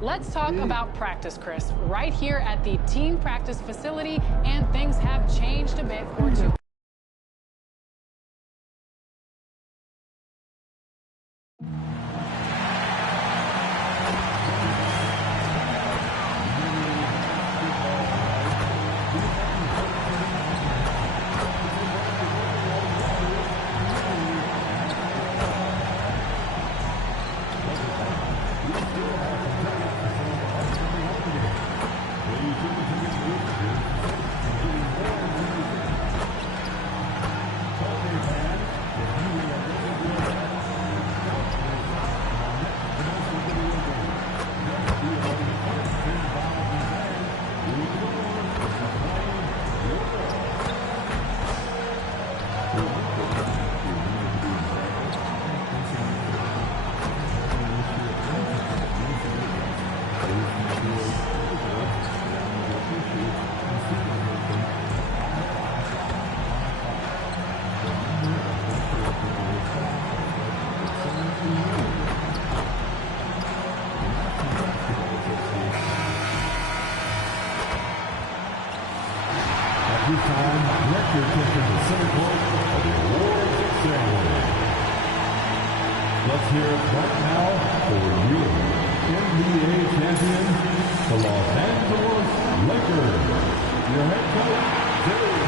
Let's talk about practice, Chris. Right here at the team practice facility, and things have changed a bit for two. This time, director taking the center court of the awards ceremony. Let's hear it right now for your NBA champion, the Los Angeles Lakers. Your head coach, Dave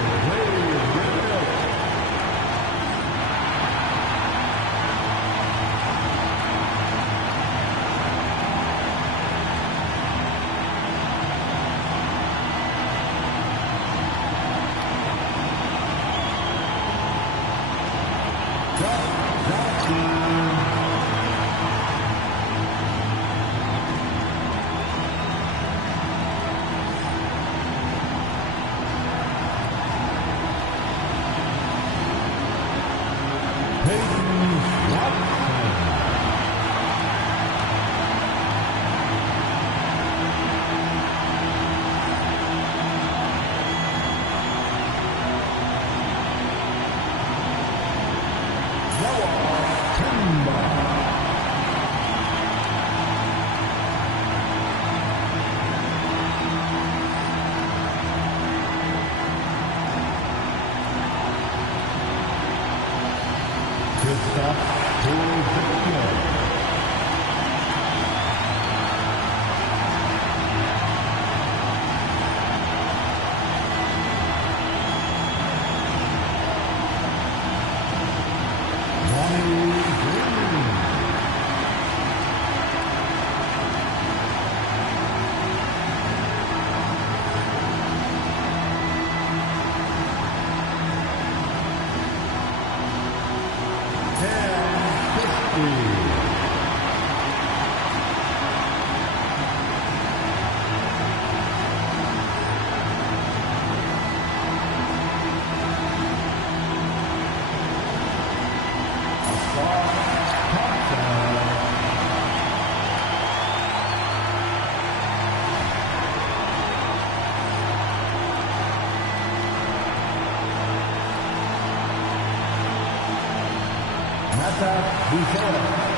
Rivera.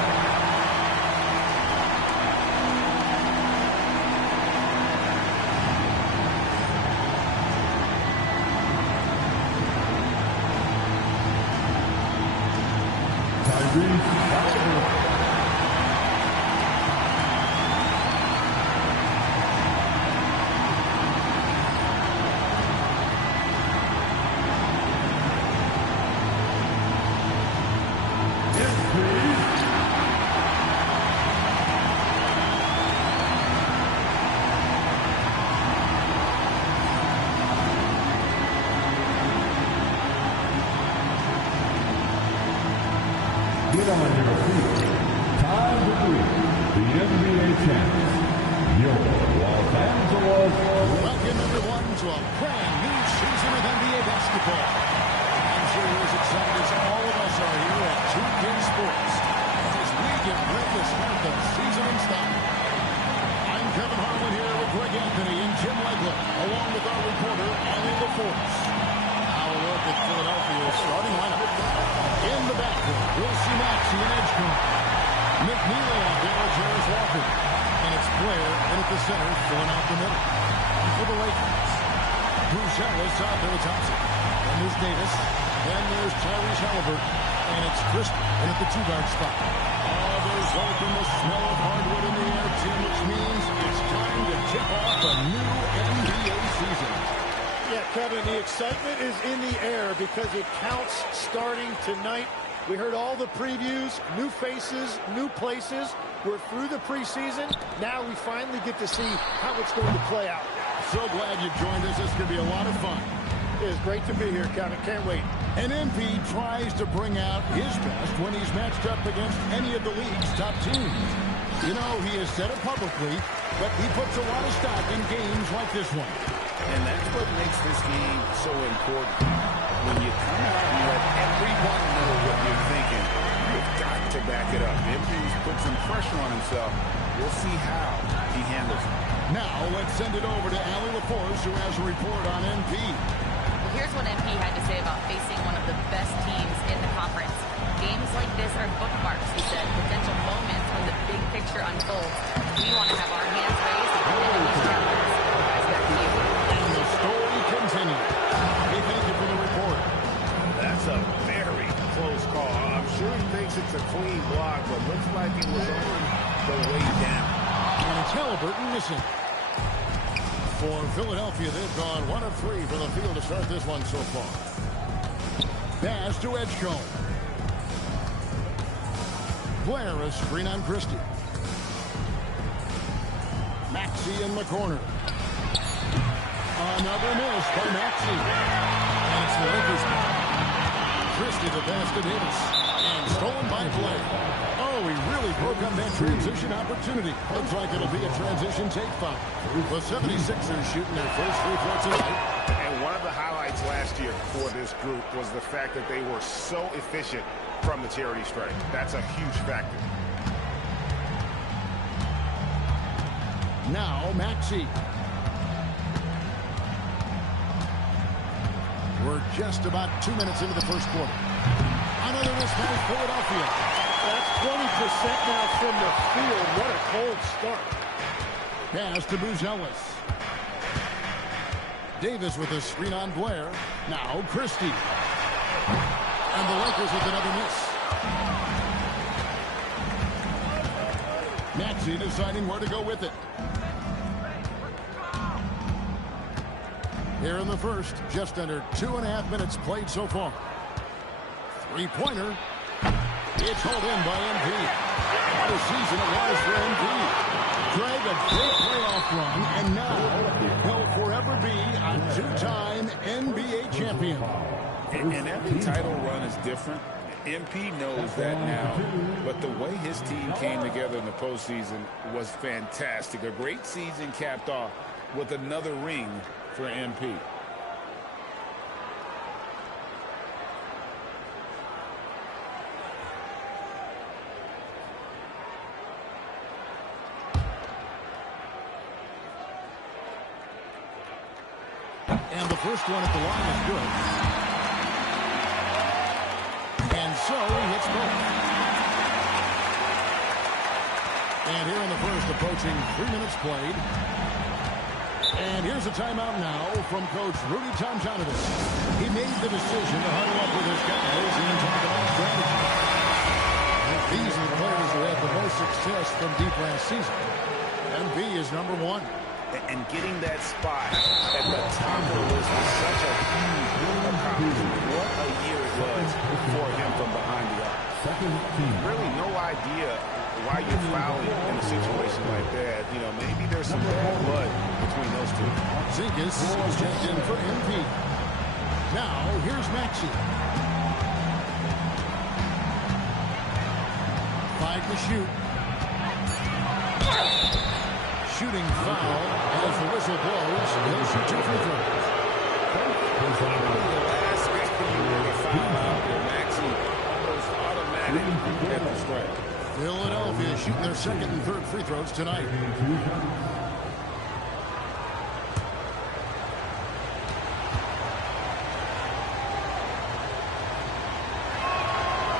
Get on your feet. Time to greet the NBA champs, your Los Angeles. Welcome everyone to a brand new season of NBA basketball. I'm sure you're as excited as all of us are here at 2K Sports as we get ready to start the season in style. I'm Kevin Harlan here with Greg Anthony and Jim Legler, along with our reporter, Allie LaForce. Now a look at Philadelphia's starting lineup. In the backcourt, we'll see Maxey and Edgecombe. McNeely and Darryl Jarris Walker. And it's Blair in at the center, filling out the middle. And for the Lakers, Bruzelis out there with Thompson. And there's Davis. Then there's Tyrese Halliburton. And it's Christie in at the 2-guard spot. Oh, there's hope in the smell of hardwood in the air, Tim, which means it's time to tip off a new NBA season. Yeah, Kevin, the excitement is in the air because it counts starting tonight. We heard all the previews, new faces, new places. We're through the preseason. Now we finally get to see how it's going to play out. So glad you joined us. It's going to be a lot of fun. It is great to be here, Kevin. Can't wait. And MP tries to bring out his best when he's matched up against any of the league's top teams. You know, he has said it publicly, but he puts a lot of stock in games like this one. And that's what makes this game so important. When you come out and let everyone know what you're thinking, you've got to back it up. MP's put some pressure on himself. We'll see how he handles it. Now let's send it over to Allie LaForce, who has a report on MP. Well, here's what MP had to say about facing one of the best teams in the conference. Games like this are bookmarks, he said, potential moments when the big picture unfolds. We want to have our hands raised and get into these challenges. Guys, back to you. And the story continues. Hey, thank you for the report. That's a very close call. I'm sure he thinks it's a clean block, but looks like it was on the way down. And it's Halliburton missing. For Philadelphia, they've gone 1 of 3 from the field to start this one so far. Pass to Edgecombe. Blair, a screen on Christie. Maxey in the corner. Another miss by Maxey. And it's the Lakers now. Christie the pass to Davis. And stolen by Blair. Oh, he really broke up that transition opportunity. Looks like it'll be a transition take foul. The 76ers shooting their first free throw tonight. And one of the highlights last year for this group was the fact that they were so efficient from the charity stripe. That's a huge factor. Now Maxey. We're just about 2 minutes into the first quarter. Another miss by Philadelphia. That's 20% now from the field. What a cold start. Pass to Bruzelis. Davis with a screen on Blair. Now Christie. And the Lakers with another miss. Maxey deciding where to go with it. Here in the first, just under 2.5 minutes played so far. Three-pointer. It's hauled in by MP. What a season it was for MP. Greg, a great playoff run, and now he'll forever be a two-time NBA champion. And every title run is different. MP knows that now, but the way his team came together in the postseason was fantastic. A great season capped off with another ring for MP. And the first one at the line is good. And so he hits both. And here in the first, approaching 3 minutes played. And here's a timeout now from Coach Rudy Tomjanovich. He made the decision to huddle up with his guys and talk about strategy. These are the players who had the most success from deep last season. MP is number 1. And getting that spot at the top of the list was such a huge accomplishment. What a year it was for him from behind the arc. Really no idea why you're fouling in a situation like that. You know, maybe there's some bad blood between those two. Zinkas is checked in for MP. Now, here's Maxey. 5 to shoot. Shooting foul as the whistle blows. He'll shoot 2 free throws. Last foul out there, Maxey was automatic at the strike. Philadelphia shooting their second and third free throws tonight.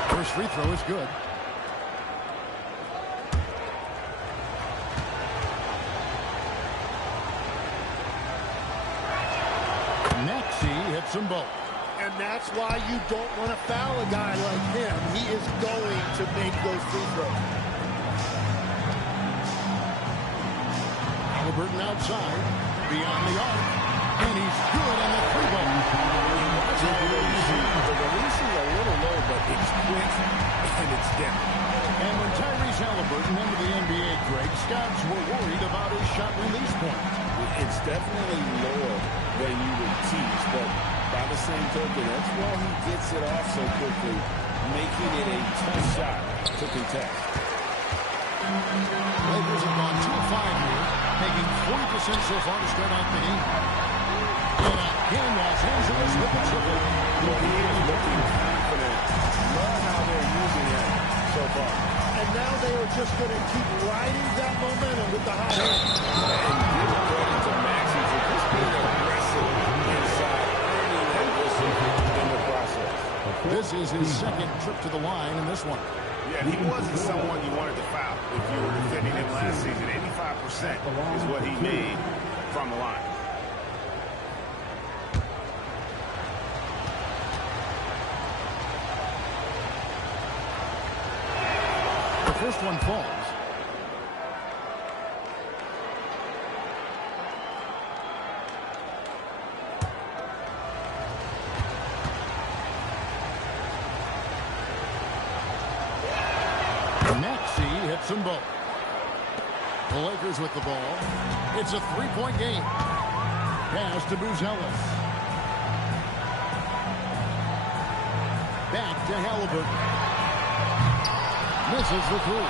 First free throw is good. them both. And that's why you don't want to foul a guy like him. He is going to make those free throws. Haliburton outside, beyond the arc, and he's good on the three-ball. The release is a little low, but it's quick and it's definite. And when Tyrese Haliburton entered the NBA, Greg, scouts were worried about his shot release point. It's definitely lower than you would teach, but by the same token, that's why he gets it off so quickly, making it a tough shot to contest. Lakers have gone 2 of 5 here, making 40% so far to start out the game. And again, Los Angeles with the triple. Well, he is looking confident. Love how they're using it so far. And now they are just going to keep riding that momentum with the hot hand. And give credit to Maxey for just being aggressive inside, earning that whistle in the process. This is his second trip to the line in this one. Yeah, he wasn't someone you wanted to foul if you were defending him last season. 85% is what he made from the line. The first one falls. Maxey hits them both. The Lakers with the ball. It's a three-point game. Pass to Buzelis. Back to Haliburton. Misses the three.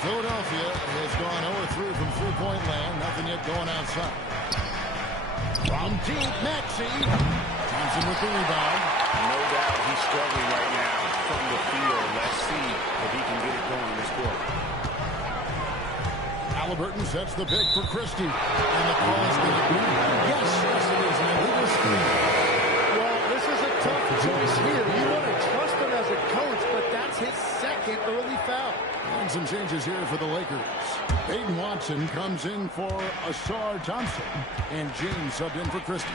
Philadelphia has gone 0-3 from three-point land. Nothing yet going outside. From deep, Maxey. Thompson with the rebound. No doubt he's struggling right now from the field. Let's see if he can get it going this quarter. Haliburton sets the pick for Christie. And the call is going to be, yes, it is an illegal screen. Well, this is a tough choice here. You want to trust him as a coach, but that's his second early foul. And some changes here for the Lakers. Peyton Watson comes in for Asar Thompson. And James subbed in for Christie.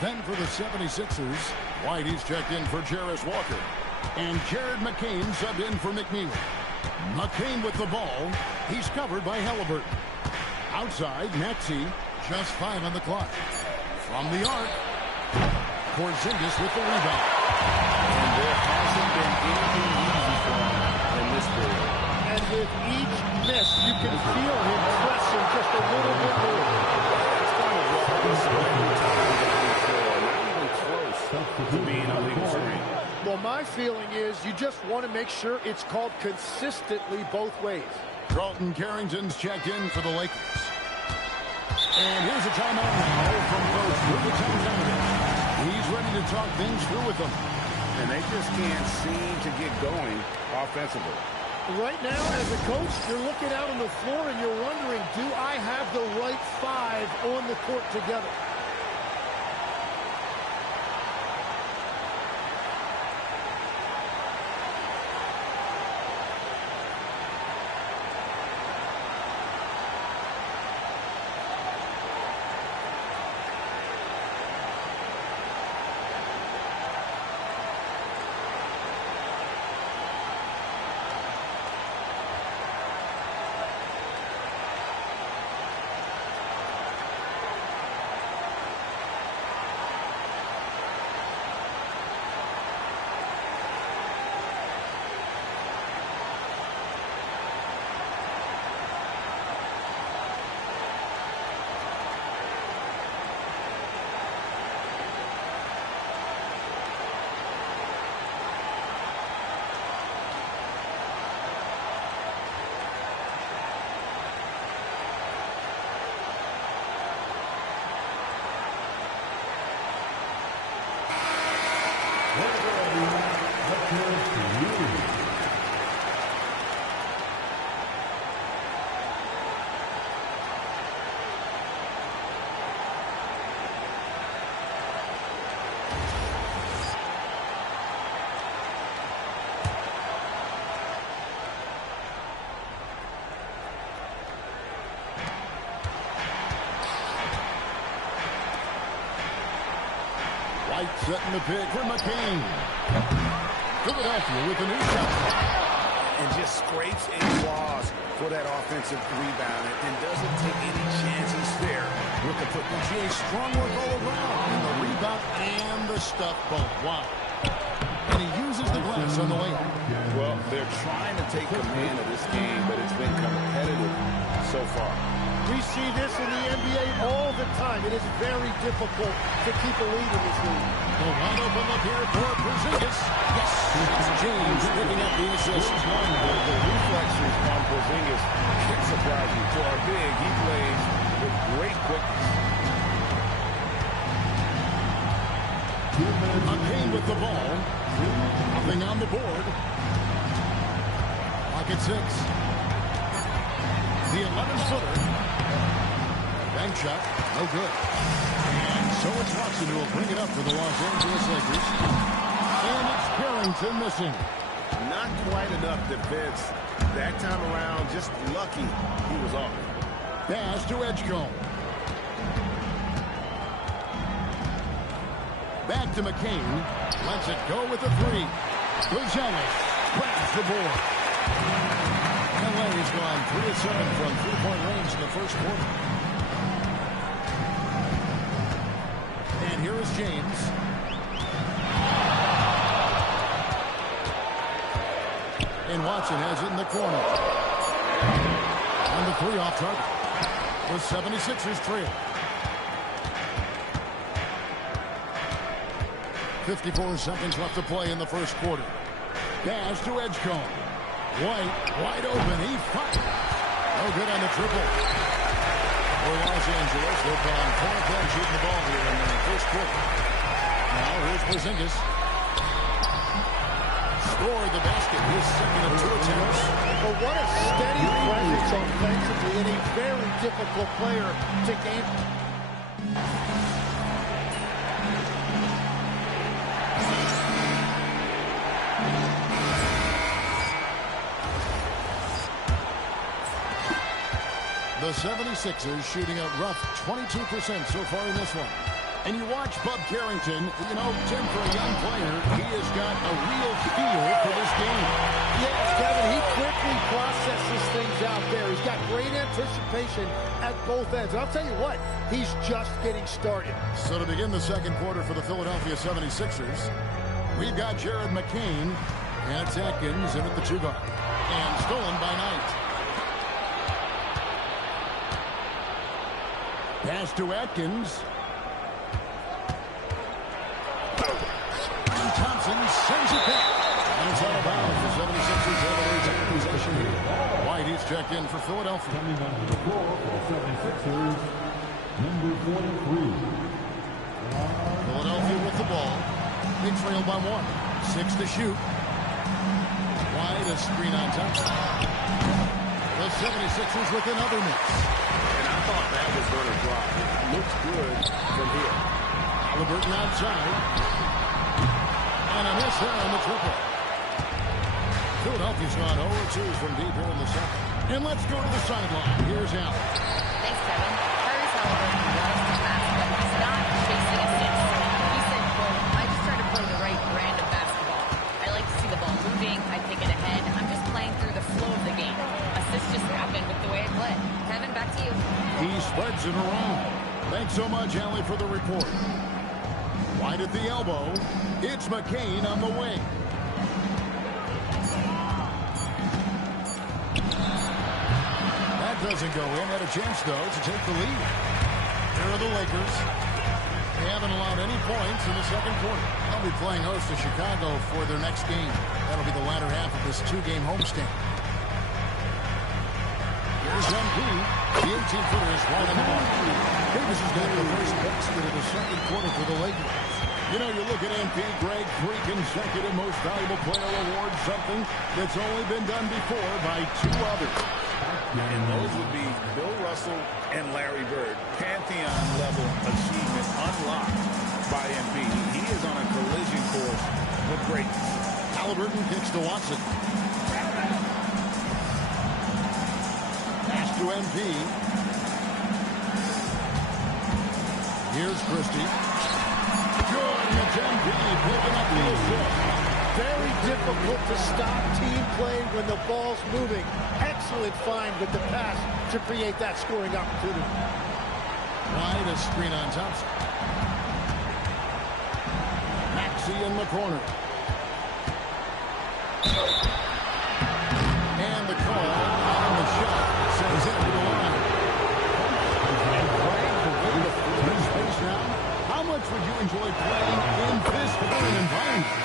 Then for the 76ers, Whitey's checked in for Jarris Walker. And Jared McCain subbed in for McNeely. McCain with the ball. He's covered by Haliburton. Outside, Maxey, just 5 on the clock. From the arc, Porzingis with the rebound. And there hasn't been anything easy for him in this period. And with each miss, you can feel him pressing just a little bit more. That's kind of what we saw every time down the floor. Not even close to being a legal screen. Well, my feeling is you just want to make sure it's called consistently both ways. Carlton Carrington's checked in for the Lakers. And here's a timeout now from Coach Rudy Tomjanovich. He's ready to talk things through with them. And they just can't seem to get going offensively. Right now, as a coach, you're looking out on the floor and you're wondering, do I have the right 5 on the court together? White setting the pick for McCain. Philadelphia with a new shot. And just scrapes and claws for that offensive rebound and doesn't take any chances there with the football. GA strong work all around. And the rebound and the stuff both. Wow. And he uses the glass on the way. Well, they're trying to take command of this game, but it's been competitive so far. We see this in the NBA all the time. It is very difficult to keep a lead in this league. The wide open look here for Porzingis. Yes. James picking up the assist. The reflexes on Porzingis can't surprise you. For a big, he plays with great quickness. McCain with the ball. Nothing on the board. Clock at 6. The 11-footer. Bank shot. No good. And so it's Watson who will bring it up for the Los Angeles Lakers. And it's Carrington missing. Not quite enough defense that time around. Just lucky he was off. Pass to Edgecombe. Back to McCain. Lets it go with a 3. Gonzalez grabs the board. LA has gone 3 of 7 from three-point range in the first quarter. And here is James. And Watson has it in the corner. On the 3 off target. The 76ers trail. 54 seconds left to play in the first quarter. Pass to Edgecombe. White, wide open. He fires. No good on the triple. For Los Angeles, they've gone 4 of 10 shooting the ball here in the first quarter. Now here's Porzingis. Scored the basket. His second of 2 attempts. But what a steady presence offensively and a very difficult player to game. The 76ers shooting a rough 22% so far in this one. And you watch Bub Carrington, you know, Tim, for a young player, he has got a real feel for this game. Yes, Kevin, he quickly processes things out there. He's got great anticipation at both ends. And I'll tell you what, he's just getting started. So to begin the second quarter for the Philadelphia 76ers, we've got Jared McCain, and it's Atkins in at the 2 guard. And stolen by Knight. Pass to Atkins. And Thompson sends it back. And it's out of bounds. The 76ers have a return possession here. White is checked in for Philadelphia. Coming onto the floor for 76ers, number 43. Philadelphia with the ball. They trail by 1. 6 to shoot. White a screen on Thompson. The 76ers with another miss. And I thought that was going to drop. It looks good from here. Halliburton outside. And a miss there on the triple. Philadelphia's gone 0-2 from deep here in the second. And let's go to the sideline. Here's Allen. Thanks, Kevin. Tyrese Halliburton loves to pass, but he's not chasing assists. He said, quote, I just try to play the right brand of basketball. I like to see the ball moving. I take it ahead. I'm just playing through the flow of the game. Assists just happen with the way I play. Kevin, back to you. He spreads it around. Thanks so much, Allie, for the report. White at the elbow. It's McCain on the wing. That doesn't go in. Had a chance, though, to take the lead. There are the Lakers. They haven't allowed any points in the second quarter. They'll be playing host to Chicago for their next game. That'll be the latter half of this 2-game homestand. Here's MP. The 18-footer is right on the mark. Davis has got the first basket of the second quarter for the Lakers. You know, you look at MP, Greg, 3 consecutive Most Valuable Player awards, something that's only been done before by 2 others. And those would be Bill Russell and Larry Bird. Pantheon-level achievement unlocked by MP. He is on a collision course with greatness. Halliburton kicks to Watson. Pass to MP. Here's Christie. Good. And it's MB picking up the assist. Very difficult to stop team play when the ball's moving. Excellent find with the pass to create that scoring opportunity. Wide, a screen on Thompson. Maxey in the corner. And the call on the shot sends it to the line. And playing the way the floor space now. How much would you enjoy playing in this current environment?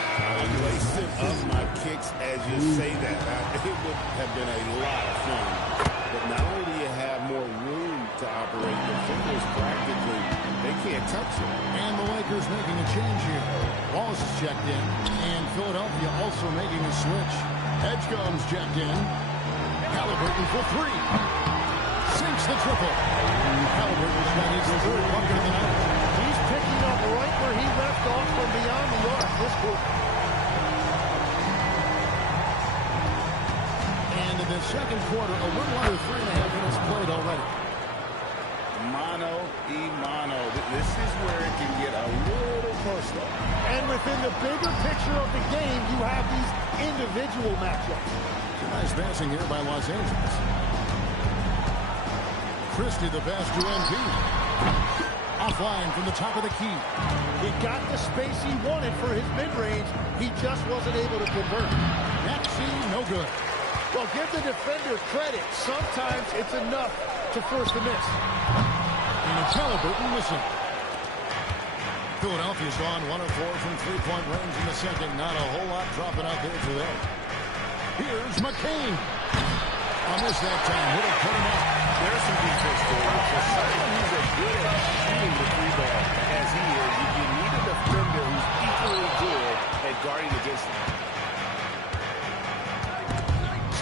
Lacing up my kicks as you say that. It would have been a lot of fun. But not only do you have more room to operate, the fingers practically, they can't touch it. And the Lakers making a change here. Wallace is checked in. And Philadelphia also making a switch. Edgecombe's checked in. Halliburton for three. Sinks the triple. Halliburton's got his third bucket of the night. He's picking up right where he left off from beyond the arc this quarter. And in the second quarter, a little under 3.5 minutes played already. Mano y mano. This is where it can get a little personal. And within the bigger picture of the game, you have these individual matchups. Nice passing here by Los Angeles. Christie the pass to MB. Offline from the top of the key. He got the space he wanted for his mid-range. He just wasn't able to convert. Maxey, no good. Well, give the defender credit. Sometimes it's enough to force the miss. And it's Halliburton missing. Philadelphia's gone 1 of 4 from three-point range in the second. Not a whole lot dropping out there for them. Here's McCain. On this that time, would have put him up. There's some defense for him. For someone who's as good at shooting the three ball as he is, you need a defender who's equally good at guarding the distance.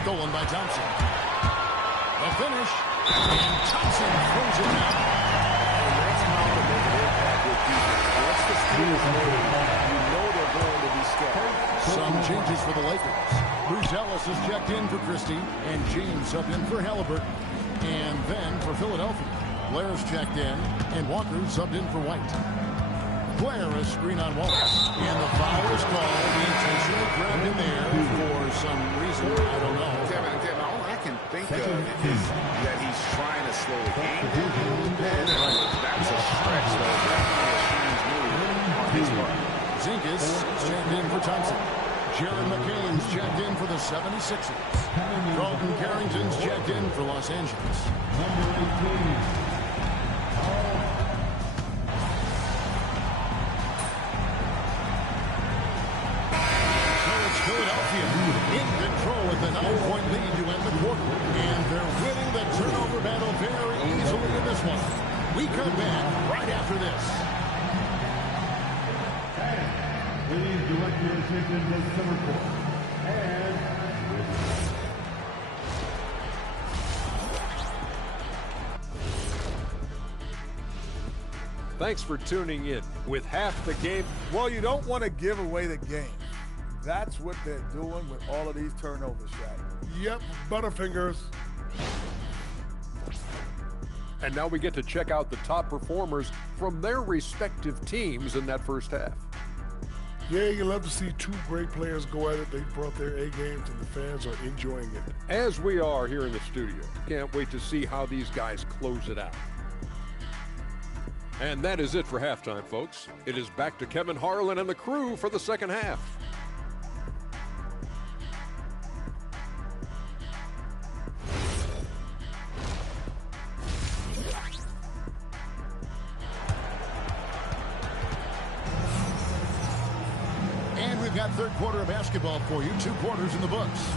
Stolen by Thompson. The finish. And Thompson throws it out. And that's how to make an impact with defense. Once the steal is made, you know they're going to be scared. Some changes for the Lakers. Bruce Ellis is checked in for Christie, and James subbed in for Halliburton. And then for Philadelphia, Blair's checked in, and Walker subbed in for White. Blair is screen on Wallace. And the foul is called. He intentionally grabbed him there for some reason. I don't know. Kevin, all I can think of is that he's trying to slow the game down. That's a stretch, though. Definitely a strange move on his part. Zinkus checked in for Thompson. Jared McCain's checked in for the 76ers. Dalton Carrington's checked in for Los Angeles. Number 18. So it's Philadelphia in control with a 9-point lead to end the quarter. And they're winning the turnover battle very easily in this one. We come back right after this. Please direct your attention to center court. And thanks for tuning in. With half the game, well, you don't want to give away the game. That's what they're doing with all of these turnovers, Shaq. Yep, Butterfingers. and now we get to check out the top performers from their respective teams in that first half. Yeah, you love to see two great players go at it. They brought their A games, and the fans are enjoying it. As we are here in the studio. Can't wait to see how these guys close it out. And that is it for halftime, folks. It is back to Kevin Harlan and the crew for the second half. And we've got third quarter of basketball for you. 2 quarters in the books.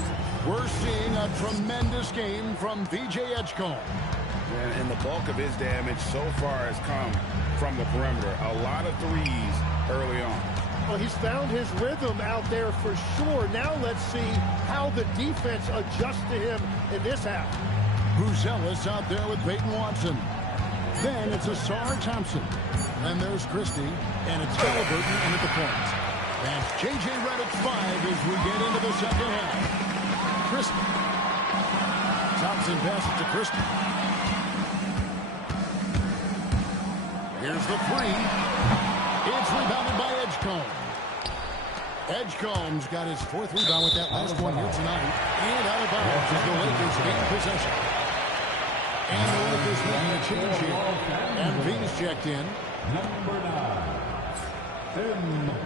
We're seeing a tremendous game from VJ Edgecombe. And the bulk of his damage so far has come from the perimeter. A lot of threes early on. Well, he's found his rhythm out there for sure. Now let's see how the defense adjusts to him in this half. Bruzelis out there with Peyton Watson. Then it's Asar Thompson. And there's Christie. And it's Halliburton in at the point. That's J.J. Redick 5 as we get into the second half. Christie. Thompson passes to Christie. Here's the three. It's rebounded by Edgecombe. Edgecombe's got his 4th rebound with that last one here tonight. And out of bounds as the Lakers gain possession. And the Lakers making a change here. And Venus checked in. Number 9, MP.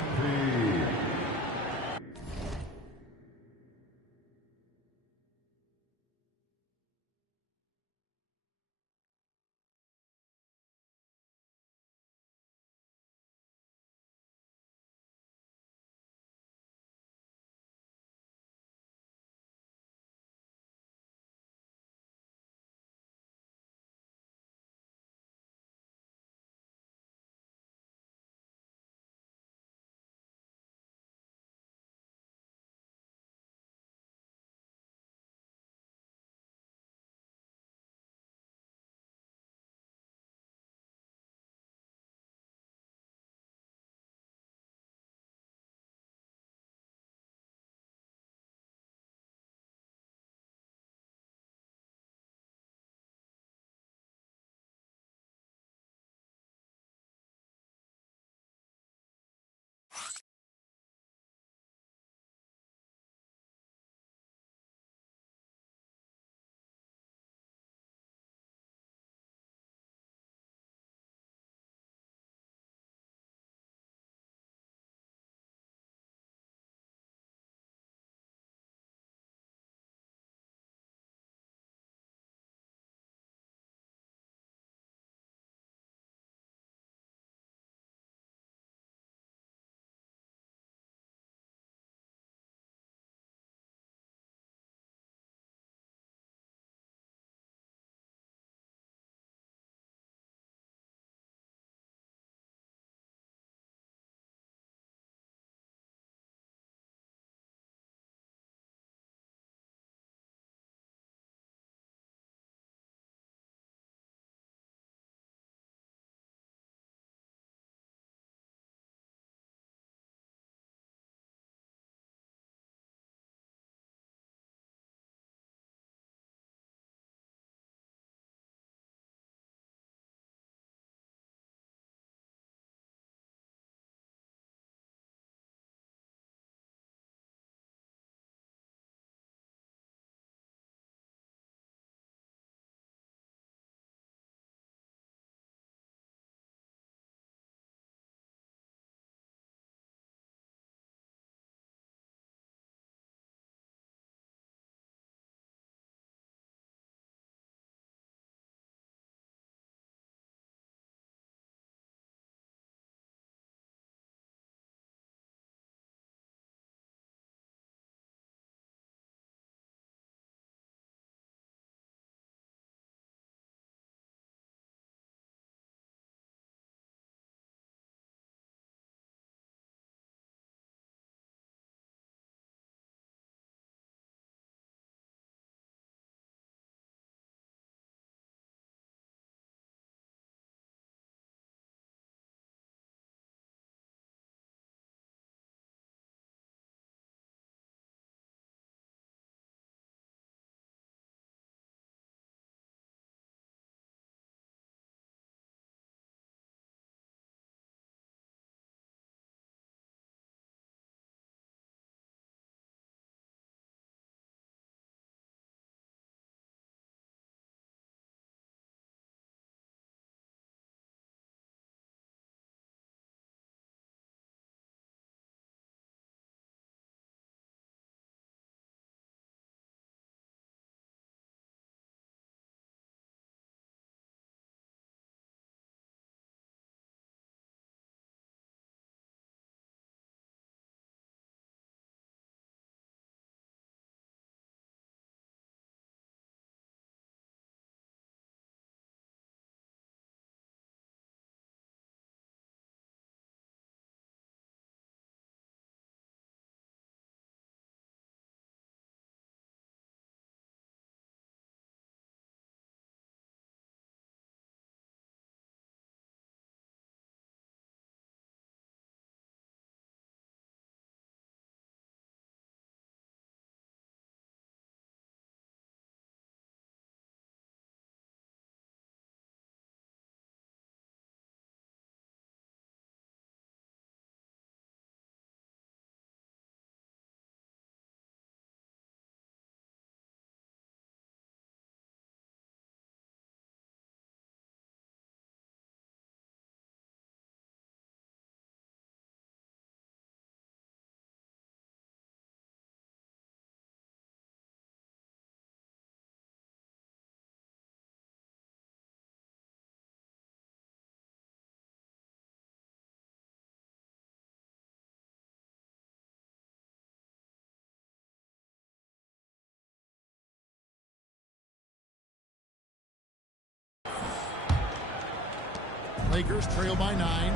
Lakers trail by 9.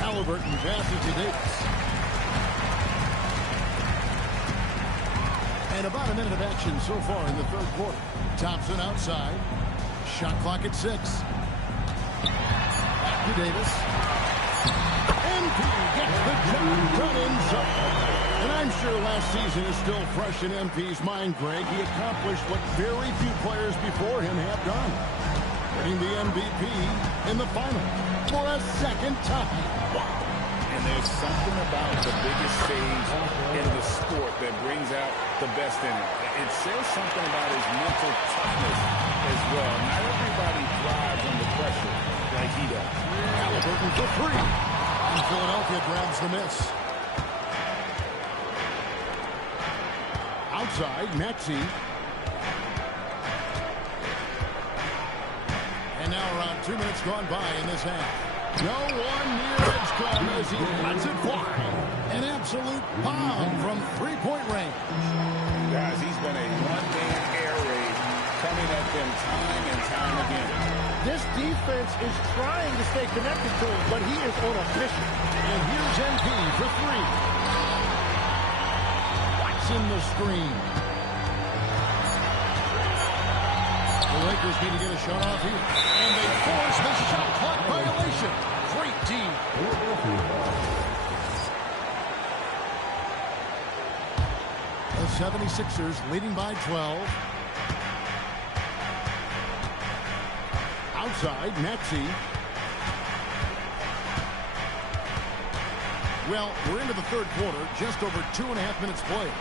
Halliburton passes to Davis. And about a minute of action so far in the third quarter. Thompson outside. Shot clock at 6. Back to Davis. MP gets the job done inside. And I'm sure last season is still fresh in MP's mind, Greg. He accomplished what very few players before him have done. Winning the MVP in the final for a second time. Wow. And there's something about the biggest stage in the sport that brings out the best in it. It says something about his mental toughness as well. Not everybody thrives under pressure like he does. Halliburton for 3. And Philadelphia grabs the miss. Outside, Maxey. And now around 2 minutes gone by in this half. No one near Edgecombe as he lets it fly. An absolute bomb from three-point range. Guys, he's been a one-man air raid coming at them time and time again. This defense is trying to stay connected to him, but he is on a mission. And here's MP for 3. Watching the screen. The Lakers need to get a shot off here. And they force the shot clock violation. Great team. The 76ers leading by 12. Outside, Maxey. Well, we're into the third quarter. Just over 2.5 minutes played.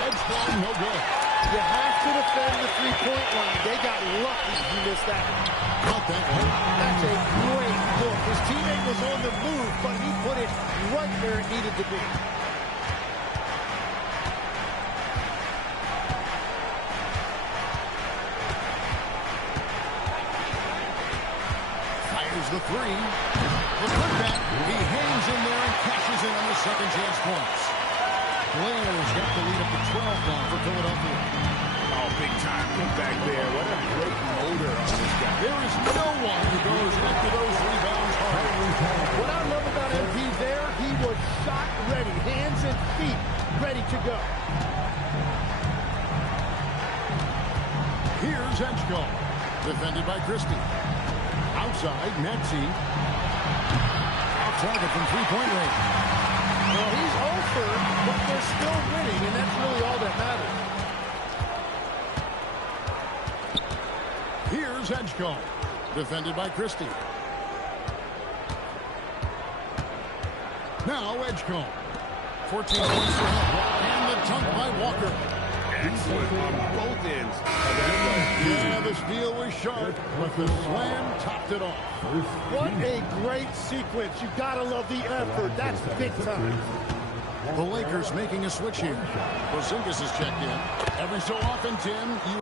Edgecombe, no good. You have to defend the three-point line. They got lucky he missed that one. Not that one. That's a great look. His teammate was on the move, but he put it right where it needed to be. Fires the 3. The putback. He hangs in there and cashes in on the second chance points. Blazers got the lead up to 12 now for Philadelphia. Oh, big time putback there. What a great motor on this guy. There is no one who goes after those rebounds hard. What I love about MP there, he was shot ready, hands and feet ready to go. Here's Edgecombe, defended by Christie. Outside, Maxey. Off target from three-point range. Well, he's over, but they're still winning, and that's really all that matters. Here's Edgecombe, defended by Christie. Now Edgecombe. 14 points for him. And the dunk by Walker. Excellent on both ends of that play. Yeah, the steal was sharp, but the slam topped it off. What a great sequence. You gotta love the effort. That's big time. The Lakers making a switch here. Porzingis is checked in. Every so often, Tim, you